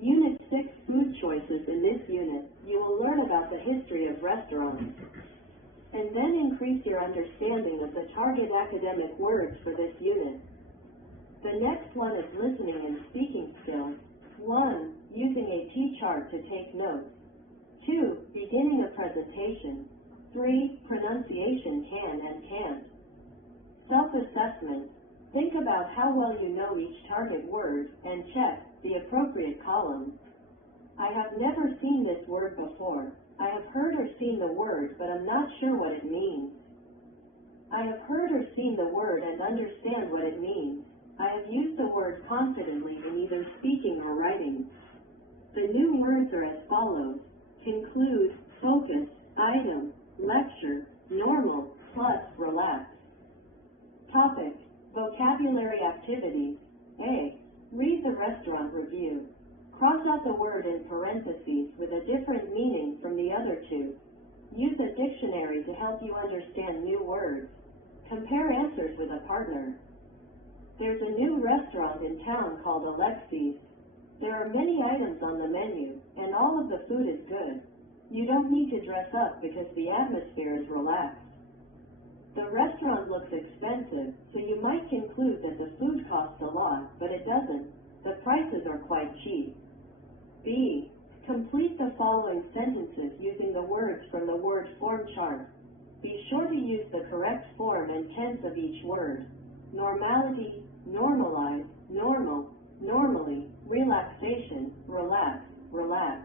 Unit 6 Food Choices. In this unit, you will learn about the history of restaurants, and then increase your understanding of the target academic words for this unit. The next one is listening and speaking skills. 1. Using a T-chart to take notes. 2. Beginning a presentation. 3. Pronunciation can and can't. Self-assessment. Think about how well you know each target word and check the appropriate columns. I have never seen this word before. I have heard or seen the word, but I'm not sure what it means. I have heard or seen the word and understand what it means. I have used the word confidently in either speaking or writing. The new words are as follows: conclude, focus, item, lecture, normal, plus relax. Topic: vocabulary activities. A. Read the restaurant review. Cross out the word in parentheses with a different meaning from the other two. Use a dictionary to help you understand new words. Compare answers with a partner. There's a new restaurant in town called Alexi's. There are many items on the menu, and all of the food is good. You don't need to dress up because the atmosphere is relaxed. The restaurant looks expensive, so you might conclude that the food costs a lot, but it doesn't. The prices are quite cheap. B. Complete the following sentences using the words from the word form chart. Be sure to use the correct form and tense of each word. Normality, normalize, normal, normally, relaxation, relax, relax.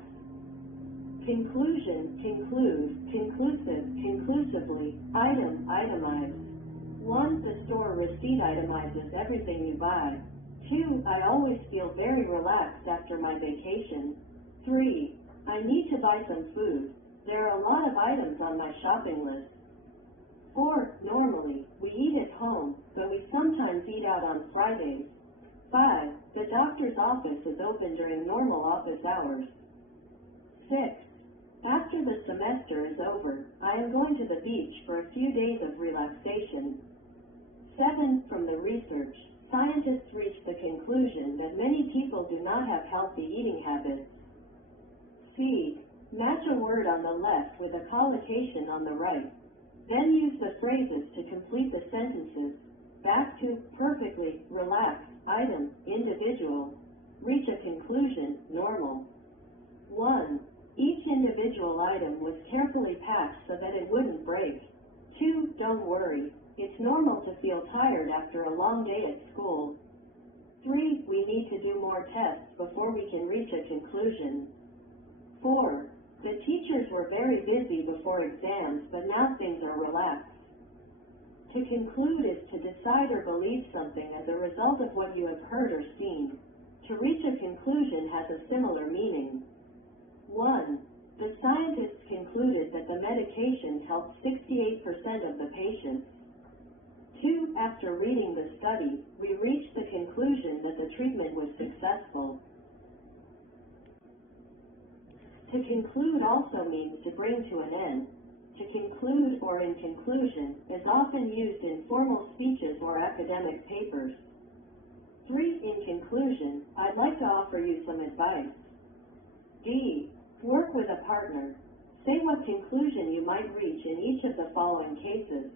Conclusion, conclude, conclusive, conclusively, item, itemize. 1. The store receipt itemizes everything you buy. 2. I always feel very relaxed after my vacation. 3. I need to buy some food. There are a lot of items on my shopping list. 4. Normally, we eat at home, but we sometimes eat out on Fridays. 5. The doctor's office is open during normal office hours. 6. After the semester is over, I am going to the beach for a few days of relaxation. 7. From the research, scientists reached the conclusion that many people do not have healthy eating habits. C. Match a word on the left with a collocation on the right. Then use the phrases to complete the sentences. Back to, perfectly, relax, item, individual. Reach a conclusion, normal. 1. Each individual item was carefully packed so that it wouldn't break. 2. Don't worry. It's normal to feel tired after a long day at school. 3. We need to do more tests before we can reach a conclusion. 4. The teachers were very busy before exams, but now things are relaxed. To conclude is to decide or believe something as a result of what you have heard or seen. To reach a conclusion has a similar meaning. 1. The scientists concluded that the medication helped 68% of the patients. 2. After reading the study, we reached the conclusion that the treatment was successful. To conclude also means to bring to an end. To conclude or in conclusion is often used in formal speeches or academic papers. 3. In conclusion, I'd like to offer you some advice. D. Work with a partner. Say what conclusion you might reach in each of the following cases.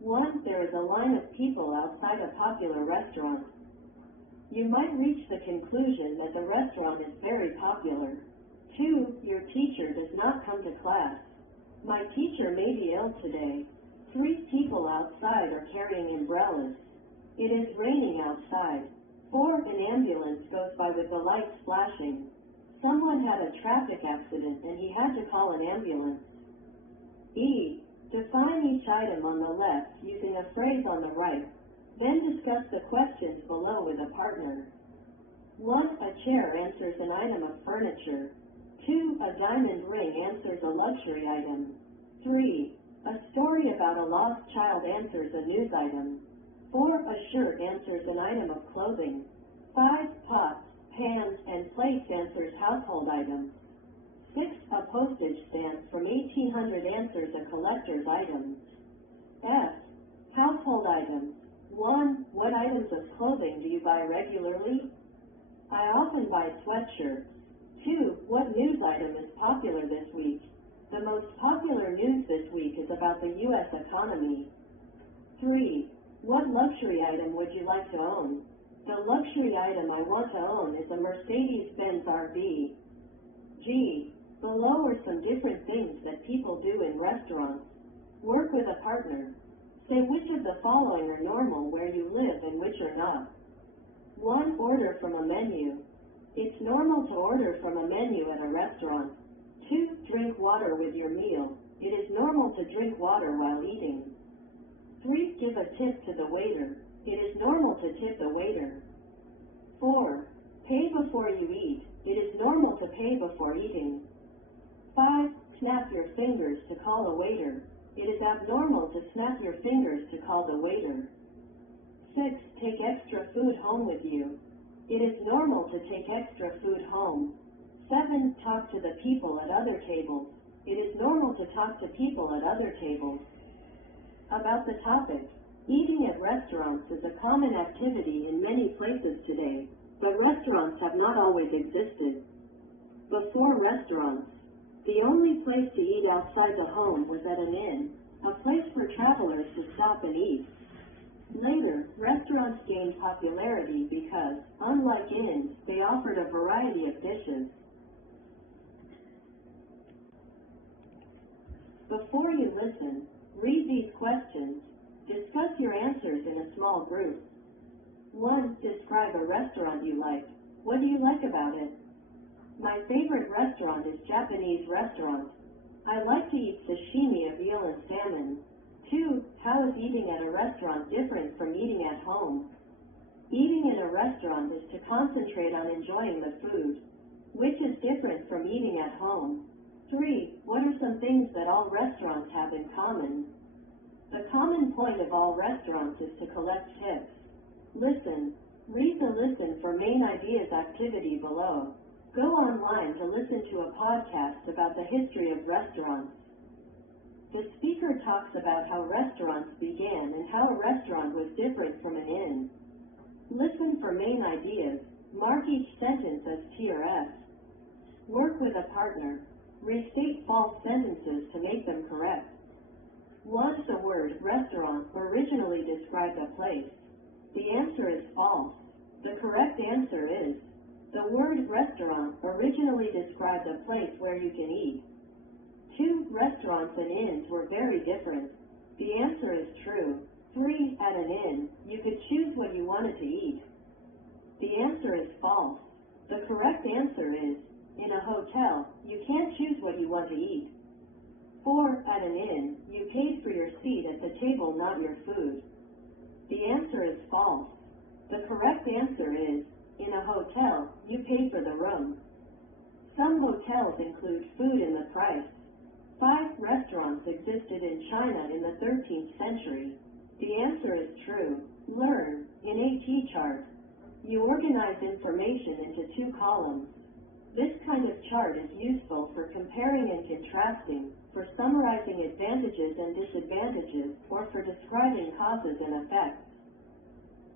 1. There is a line of people outside a popular restaurant. You might reach the conclusion that the restaurant is very popular. 2. Your teacher does not come to class. My teacher may be ill today. 3 people outside are carrying umbrellas. It is raining outside. 4. An ambulance goes by with the lights flashing. Someone had a traffic accident and he had to call an ambulance. E. Define each item on the left using a phrase on the right. Then discuss the questions below with a partner. 1. A chair answers an item of furniture. 2. A diamond ring answers a luxury item. 3. A story about a lost child answers a news item. 4. A shirt answers an item of clothing. 5. Pots, pans, and plates answers household items. 6. A postage stamp from 1800 answers a collector's item. F. Household items. 1. What items of clothing do you buy regularly? I often can buy sweatshirts. 2. What news item is popular this week? The most popular news this week is about the U.S. economy. 3. What luxury item would you like to own? The luxury item I want to own is a Mercedes-Benz RV. G. Below are some different things that people do in restaurants. Work with a partner. Say which of the following are normal where you live and which are not. 1. Order from a menu. It's normal to order from a menu at a restaurant. 2. Drink water with your meal. It is normal to drink water while eating. 3. Give a tip to the waiter. It is normal to tip the waiter. 4. Pay before you eat. It is normal to pay before eating. 5. Snap your fingers to call a waiter. It is abnormal to snap your fingers to call the waiter. 6. Take extra food home with you. It is normal to take extra food home. 7. Talk to the people at other tables. It is normal to talk to people at other tables. About the topic, eating at restaurants is a common activity in many places today, but restaurants have not always existed. Before restaurants, the only place to eat outside the home was at an inn, a place for travelers to stop and eat. Later, restaurants gained popularity because, unlike inns, they offered a variety of dishes. Before you listen, read these questions. Discuss your answers in a small group. 1. Describe a restaurant you like. What do you like about it? My favorite restaurant is Japanese restaurant. I like to eat sashimi of eel and salmon. 2. How is eating at a restaurant different from eating at home? Eating in a restaurant is to concentrate on enjoying the food, which is different from eating at home. 3. What are some things that all restaurants have in common? The common point of all restaurants is to collect tips. Listen. Read the Listen for Main Ideas activity below. Go online to listen to a podcast about the history of restaurants. The speaker talks about how restaurants began and how a restaurant was different from an inn. Listen for main ideas. Mark each sentence as T or S. Work with a partner. Restate false sentences to make them correct. Was the word restaurant originally described a place? The answer is false. The correct answer is, the word restaurant originally described a place where you can eat. 2. Restaurants and inns were very different. The answer is true. 3. At an inn, you could choose what you wanted to eat. The answer is false. The correct answer is, in a hotel, you can't choose what you want to eat. 4. At an inn, you paid for your seat at the table, not your food. The answer is false. The correct answer is, in a hotel, you pay for the room. Some hotels include food in the price. 5 restaurants existed in China in the 13th century. The answer is true. Learn. In a T-chart, you organize information into 2 columns. This kind of chart is useful for comparing and contrasting, for summarizing advantages and disadvantages, or for describing causes and effects.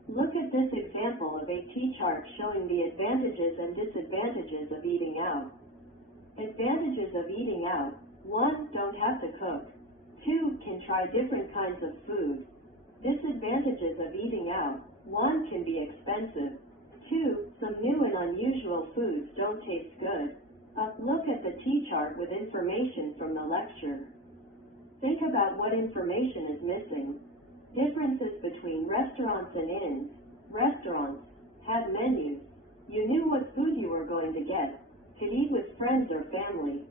Look at this example of a T-chart showing the advantages and disadvantages of eating out. Advantages of eating out. 1. Don't have to cook. 2. Can try different kinds of food. Disadvantages of eating out. 1. Can be expensive. 2. Some new and unusual foods don't taste good. Look at the T-chart with information from the lecture. Think about what information is missing. Differences between restaurants and inns. Restaurants had menus. You knew what food you were going to get. Could eat with friends or family.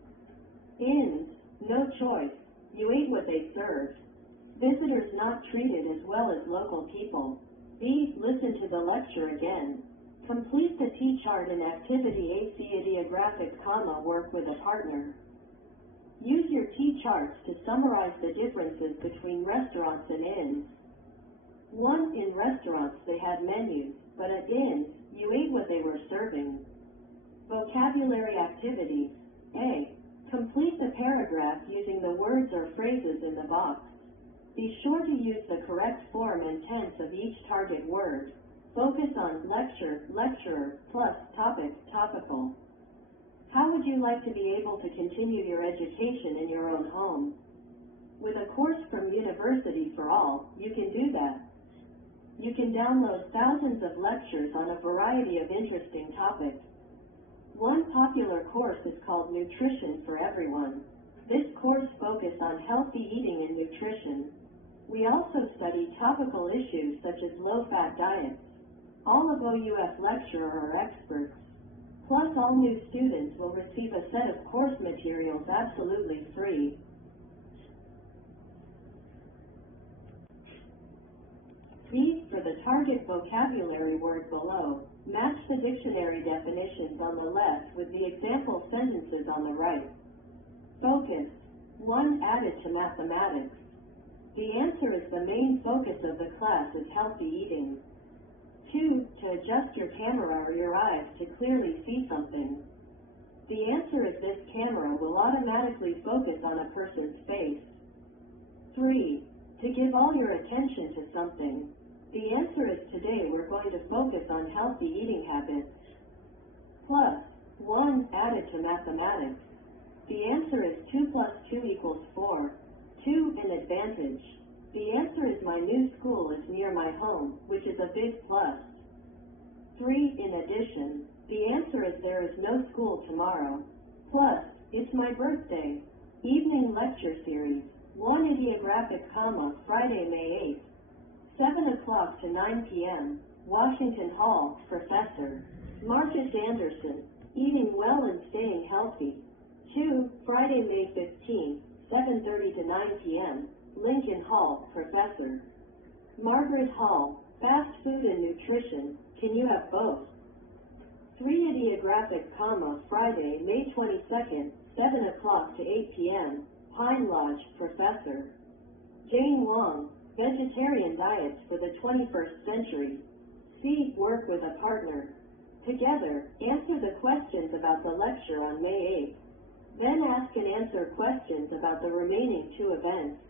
Inns, no choice. You ate what they served. Visitors not treated as well as local people. B. Listen to the lecture again. Complete the T-chart in Activity 8. See ideographic, work with a partner. Use your T-charts to summarize the differences between restaurants and inns. 1. In restaurants they had menus, but at inns, you ate what they were serving. Vocabulary activities. A. Complete the paragraph using the words or phrases in the box. Be sure to use the correct form and tense of each target word. Focus on lecture, lecturer, plus topic. Topical. How would you like to be able to continue your education in your own home? With a course from University for All, you can do that. You can download thousands of lectures on a variety of interesting topics. One popular course is called Nutrition for Everyone. This course focused on healthy eating and nutrition. We also study topical issues such as low-fat diets. All of OUF lecturer are experts. Plus, all new students will receive a set of course materials absolutely free. V for the target vocabulary word below. Match the dictionary definitions on the left with the example sentences on the right. Focus. 1. Added to mathematics. The answer is the main focus of the class is healthy eating. 2. To adjust your camera or your eyes to clearly see something. The answer is this camera will automatically focus on a person's face. 3. To give all your attention to something. The answer is today we're going to focus on healthy eating habits. Plus, 1 added to mathematics. The answer is 2 plus 2 equals 4. 2 an advantage. The answer is my new school is near my home, which is a big plus. 3 in addition. The answer is there is no school tomorrow. Plus, it's my birthday. Evening lecture series. 1 ideographic comma, Friday, May 8th. 7 o'clock to 9 p.m. Washington Hall, Professor Marcus Anderson. Eating well and staying healthy. 2. Friday, May 15th, 7:30 to 9 p.m. Lincoln Hall, Professor Margaret Hall. Fast food and nutrition. Can you have both? 3 ideographic comma, Friday, May 22nd, 7 o'clock to 8 p.m. Pine Lodge, Professor Jane Wong. Vegetarian diets for the 21st century. C. Work with a partner. Together, answer the questions about the lecture on May 8th. Then ask and answer questions about the remaining 2 events.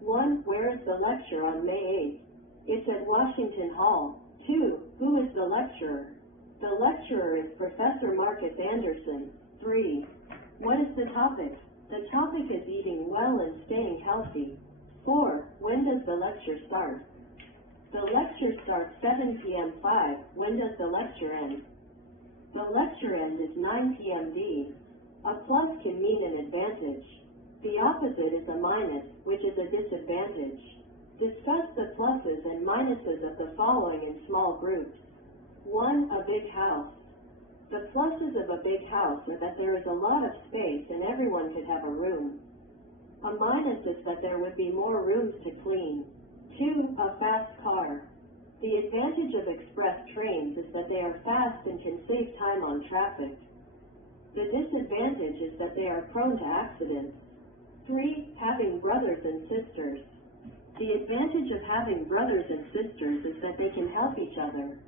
1. Where is the lecture on May 8th? It's at Washington Hall. 2. Who is the lecturer? The lecturer is Professor Marcus Anderson. 3. What is the topic? The topic is eating well and staying healthy. 4. When does the lecture start? The lecture starts 7 p.m. 5. When does the lecture end? The lecture end is 9 p.m. D. A plus can mean an advantage. The opposite is a minus, which is a disadvantage. Discuss the pluses and minuses of the following in small groups. 1. A big house. The pluses of a big house are that there is a lot of space and everyone could have a room. A minus is that there would be more rooms to clean. 2. A fast car. The advantage of express trains is that they are fast and can save time on traffic. The disadvantage is that they are prone to accidents. 3. Having brothers and sisters. The advantage of having brothers and sisters is that they can help each other.